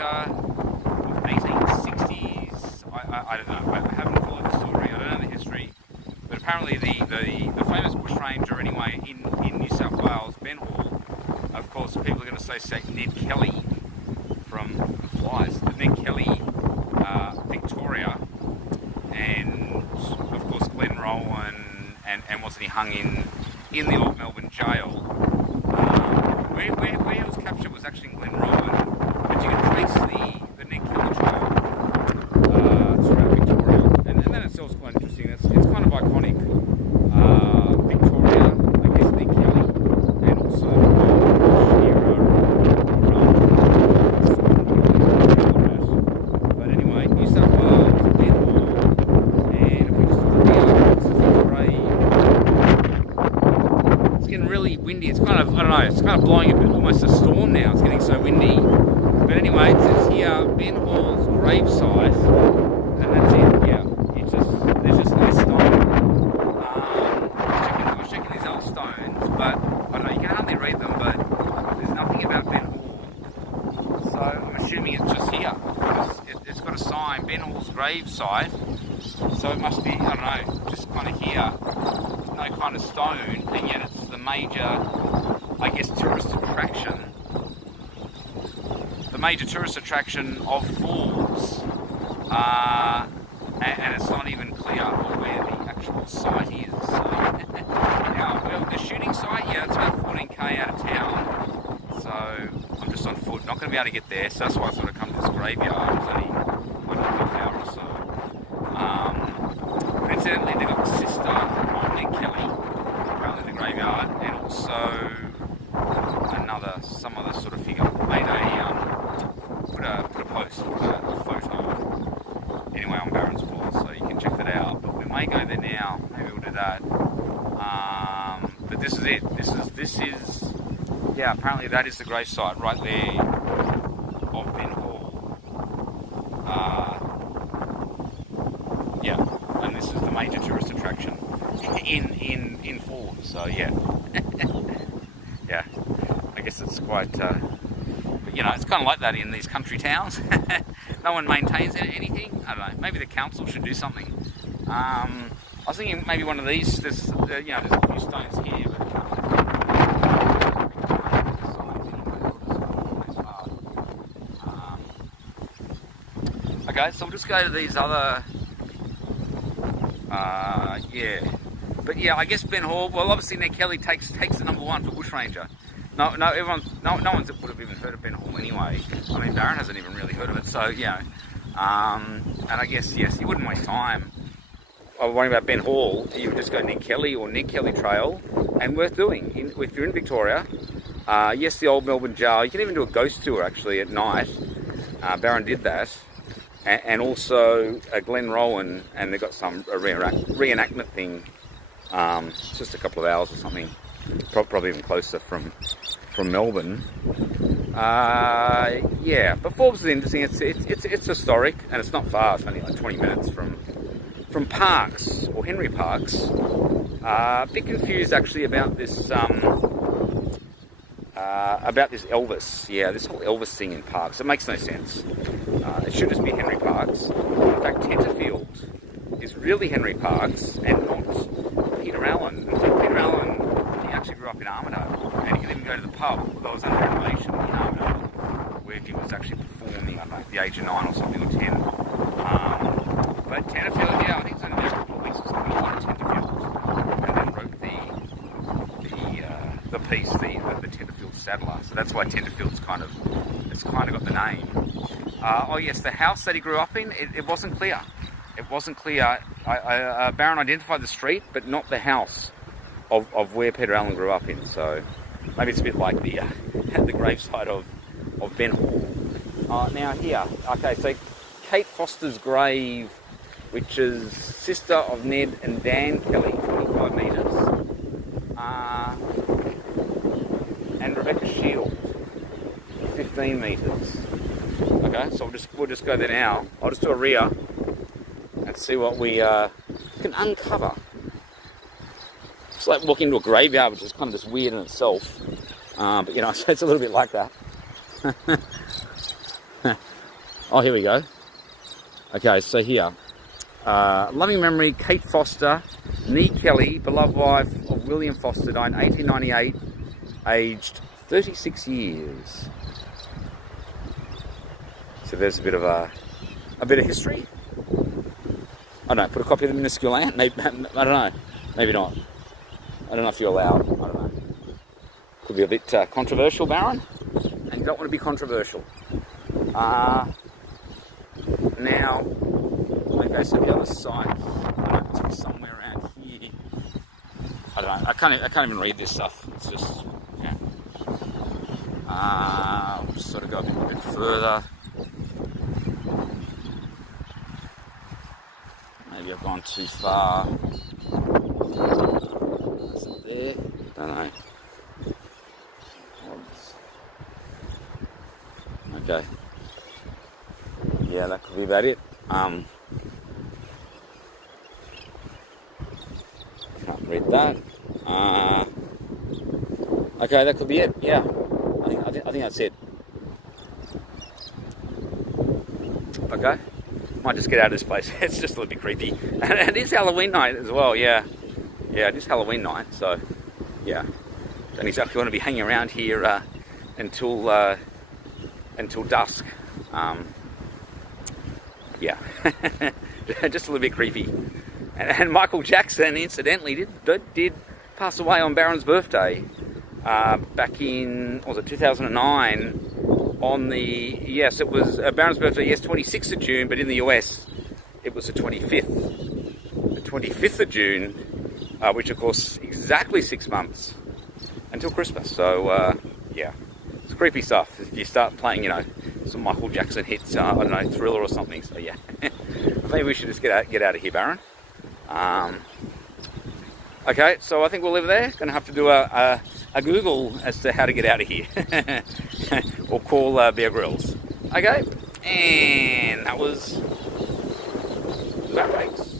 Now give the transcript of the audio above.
Bushrangers, 1860s. I don't know. I haven't followed the story. I don't know the history. But apparently the famous bushranger anyway in New South Wales, Ben Hall, of course people are going to associate Ned Kelly from The Flies. Ned Kelly, Victoria, and of course Glen Rowan, and wasn't he hung in the old Melbourne jail? Where he was captured was actually in Glen Rowan, but you can trace the Ned Kelly trail throughout Victoria, and that itself is quite interesting. It's kind of iconic. Victoria, I guess Ned Kelly, and also but anyway, New South Wales, Ben Hall, and if we just look here, this is the grave. It's getting really windy. It's kind of, I don't know, it's kind of blowing a bit, almost a storm now. It's getting so windy. But anyway, it says here, Ben Hall's gravesite, and that's it, yeah. There's just no stone. I was checking these other stones, but I don't know, you can hardly read them, but there's nothing about Ben Hall. So I'm assuming it's just here, because it's got a sign, Ben Hall's gravesite, so it must be, I don't know, just kind of here. There's no kind of stone, and yet it's the major, I guess, tourist attraction. The major tourist attraction of Forbes, and it's not even clear where the actual site is. So, now, well, the shooting site, yeah, it's about 14k out of town, so I'm just on foot, not going to be able to get there, so that's why I thought I'd come to this graveyard. It's only 1.5 hours or so. But incidentally, they've got the sister of Ned Kelly, apparently in the graveyard, and also some other sort of figure. Made put a post, put a photo anyway on Barron's Wall, so you can check that out. But we may go there now. Maybe we'll do that. But this is it. This is yeah. Apparently that is the gravesite right there of Ben Hall. Yeah, and this is the major tourist attraction in Forbes. So yeah, yeah. I guess it's quite, but you know, it's kind of like that in these country towns. No one maintains anything. I don't know. Maybe the council should do something. I was thinking maybe one of these. There's, you know, there's a few stones here, but okay, so we'll just go to these other. Yeah, but yeah, I guess Ben Hall. Well, obviously Ned Kelly takes the number one for bushranger. No one would have even heard of Ben Hall anyway. I mean, Barron hasn't even really heard of it, so, you know. And I guess, yes, you wouldn't waste time worrying about Ben Hall. You would just go Ned Kelly or Ned Kelly Trail, and worth doing. If you're in Victoria, yes, the old Melbourne jail. You can even do a ghost tour, actually, at night. Barron did that. And also Glen Rowan, and they've got some reenactment thing. It's just a couple of hours or something. Probably even closer from Melbourne. Yeah, but Forbes is interesting. It's historic, and it's not far. It's only like 20 minutes from Parkes or Henry Parkes. A bit confused actually about this Elvis. Yeah, this whole Elvis thing in Parkes. It makes no sense. It should just be Henry Parkes. In fact, Tenterfield is really Henry Parkes and not Peter Allen. In fact, Peter Allen, he actually grew up in Armidale, and he could even go to the pub that was under renovation in Armidale, where he was actually performing, I don't know, at the age of 9 or something, or 10. But Tenterfield, yeah, I think it's only there a couple of weeks or something. He went to Tenterfield, and then wrote the piece, the Tenterfield Saddler. So that's why Tenterfield's kind of got the name. Oh yes, the house that he grew up in, it wasn't clear. It wasn't clear. Barron identified the street, but not the house of where Peter Allen grew up in. So maybe it's a bit like the gravesite of Ben Hall. Now here, okay, so Kate Foster's grave, which is sister of Ned and Dan Kelly, 25 metres. And Rebecca Shield, 15 metres. Okay, so we'll just go there now. I'll just do a rear and see what we can uncover. It's like walking into a graveyard, which is kind of just weird in itself. But you know, so it's a little bit like that. Oh, here we go. Okay, so here. Loving memory, Kate Foster, Nee Kelly, beloved wife of William Foster, died in 1898, aged 36 years. So there's a bit of history. I don't know, put a copy of the minuscule ant, maybe, I don't know, maybe not. I don't know if you're allowed, I don't know. Could be a bit controversial, Baron, and you don't want to be controversial. Now, okay, so the other side, I don't know, it must be somewhere around here. I don't know, I can't even read this stuff, it's just, yeah. We'll just sort of go a bit further. Maybe I've gone too far. Is it there? Don't know. Okay. Yeah, that could be about it. Can't read that. Okay, that could be it. Yeah, I think that's it. Okay, might just get out of this place. It's just a little bit creepy, and it is Halloween night as well. Yeah, it is Halloween night. So, yeah, don't exactly want to be hanging around here until dusk. Yeah, just a little bit creepy. And Michael Jackson, incidentally, did pass away on Baron's birthday back in, what was it, 2009? Yes, it was Baron's birthday, yes, 26th of June, but in the US, it was the 25th. The 25th of June, which of course, exactly 6 months until Christmas. So, yeah, it's creepy stuff. If you start playing, some Michael Jackson hits, I don't know, Thriller or something. So, yeah, maybe we should just get out of here, Baron. Okay, so I think we'll leave it there. Going to have to do a Google as to how to get out of here. Or call Bear Grylls. Okay, and that was Matt Rakes.